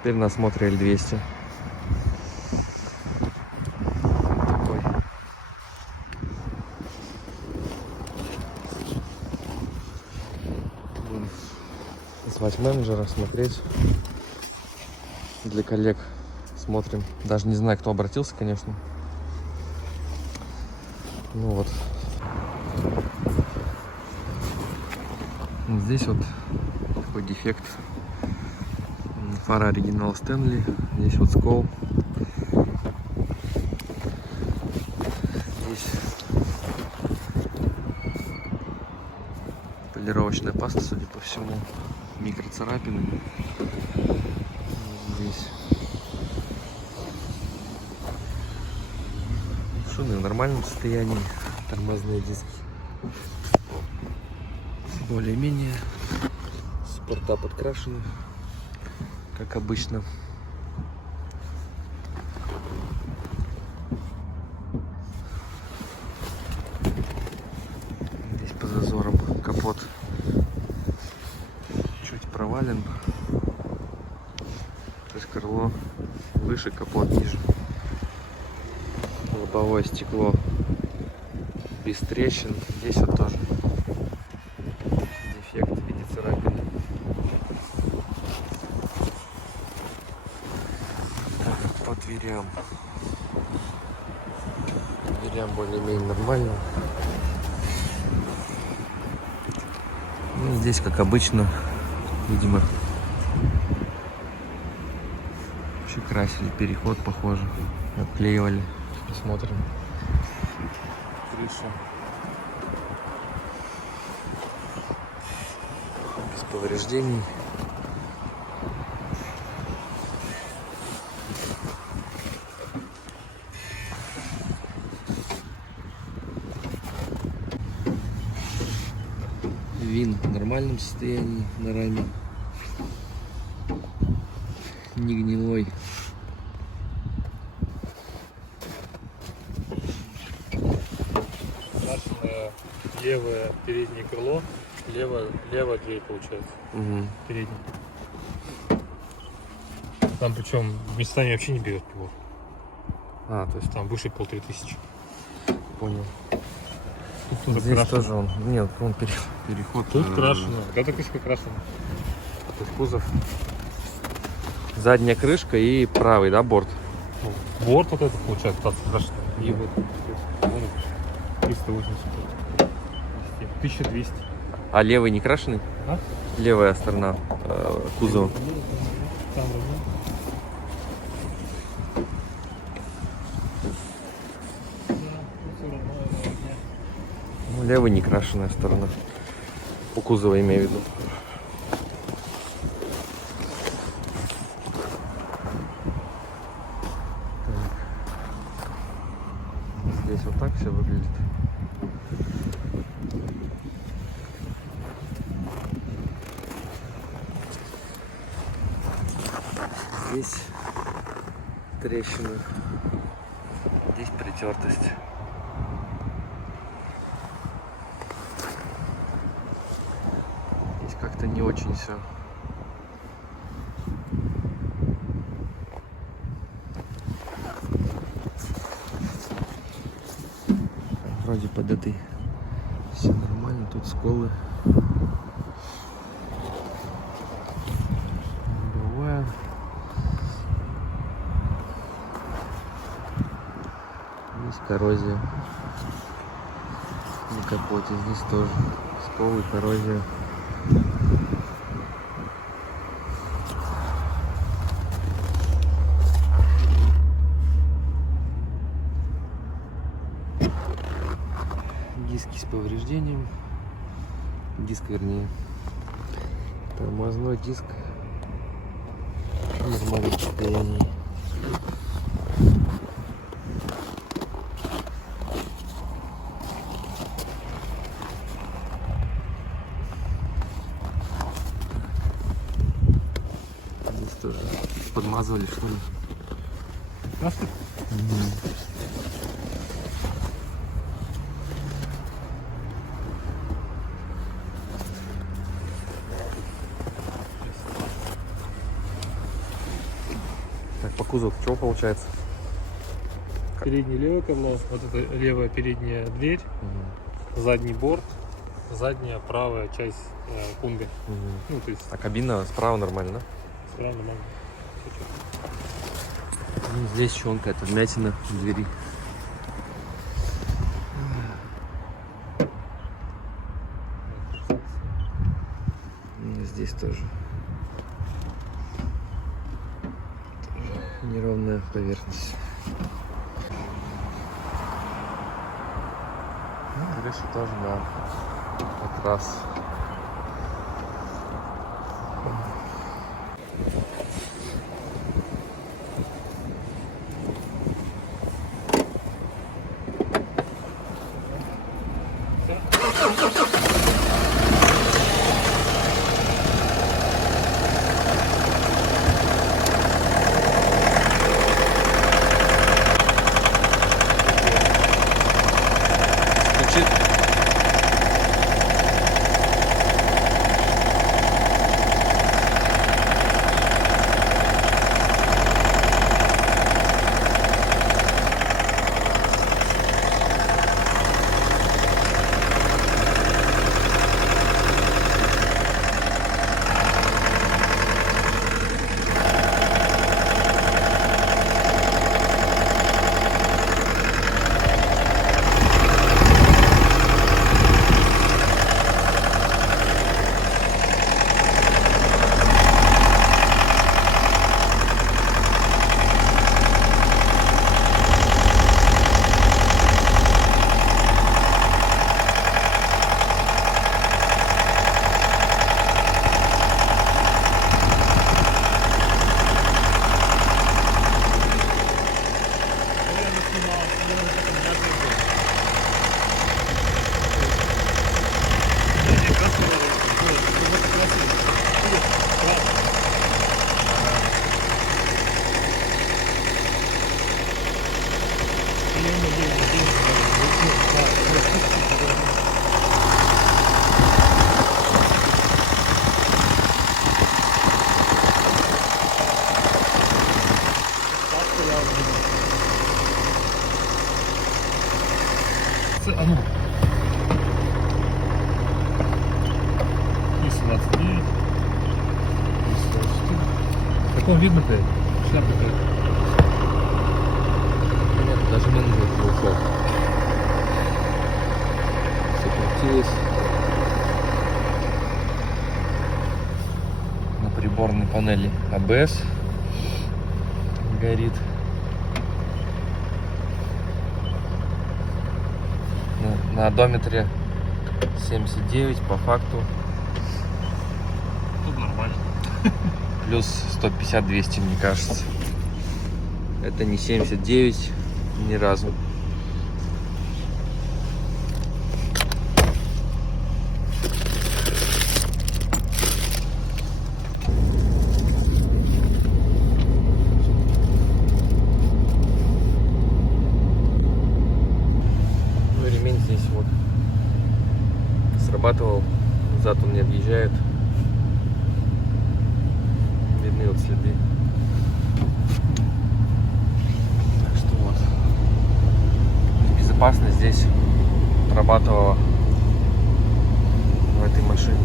Теперь на осмотре L200. Такой. Будем звать менеджера, смотреть. Для коллег смотрим. Даже не знаю, кто обратился, конечно. Ну вот. Здесь вот такой дефект. Фара оригинал Стэнли. Здесь вот скол. Здесь полировочная паста, судя по всему. Микроцарапины. Здесь шины в нормальном состоянии. Тормозные диски более-менее. Спорта подкрашены, как обычно. Здесь по зазорам капот чуть провален. То есть крыло выше, капот ниже. Лобовое стекло без трещин. Здесь вот тоже дефект в виде царапины. Так, по дверям. Дверям более-менее нормально. Ну, здесь, как обычно, видимо, вообще красили переход, похоже. Обклеивали. Посмотрим. Крыша без повреждений. Вин в нормальном состоянии на раме. Не гнилой. Левое переднее крыло, левая дверь получается. Угу. Передняя. Там причем местами вообще не берет пилот. А, то есть Там выше 1500. понял. Тут Здесь крашено. тоже он. Нет, он переход. Тут крашено. Это крышка крашена. То есть кузов. Задняя крышка и правый, да, борт. Ну, борт вот этот получается крашен. И вот 380. 1200. А левый не крашеный? А? Левая сторона кузова. Там ровно. Ну, левый не крашеная сторона. У кузова имею в виду. Так. Здесь вот так все выглядит. Здесь трещина, здесь притертость. Здесь как-то не очень все. Вроде под этой все нормально, тут сколы. Лобовая. Здесь коррозия на капоте, здесь тоже сколы, коррозия. Диски с повреждением, диск вернее, тормозной диск в нормальном состоянии. Здесь тоже подмазывали, что ли? Красный? по кузову чего получается? Передний левый камнал, вот это левая передняя дверь, Мгм. задний борт, задняя правая часть кунга. Мгм. Ну, то есть А кабина справа нормально, да? справа нормально. Всё чётко. Ну, здесь еще какая-то вмятина в двери. И здесь тоже. Тоже неровная поверхность. Ну, крыша тоже, да. Как раз. Звучит. А ну. И 17,9. Как он видно, блядь? Шляпа какая-то. Нет, даже менеджер не ушел. Все крутилось. На приборной панели ABS горит. На одометре 79 по факту. Тут нормально. Плюс 150-200, мне кажется. Это не 79 ни разу. Ну, ремень здесь вот срабатывал. Зад он не объезжает. Видны вот следы. Так что вот. Безопасность здесь отрабатывала в этой машине.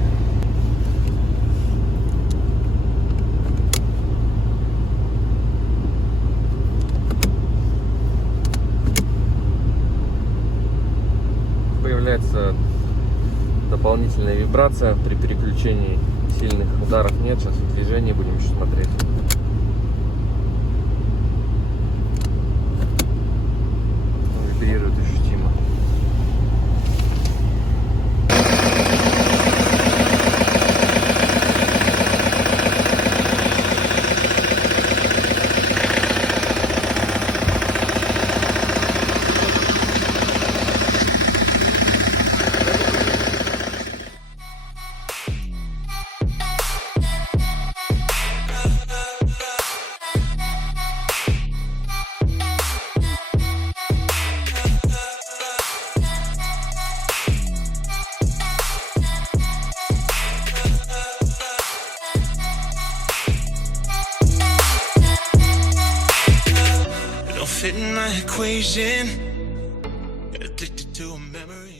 Появляется дополнительная вибрация при переключении. Сильных ударов нет. Сейчас движение будем еще смотреть. Вибрирует ощутимо. fit in my equation. Addicted to a memory.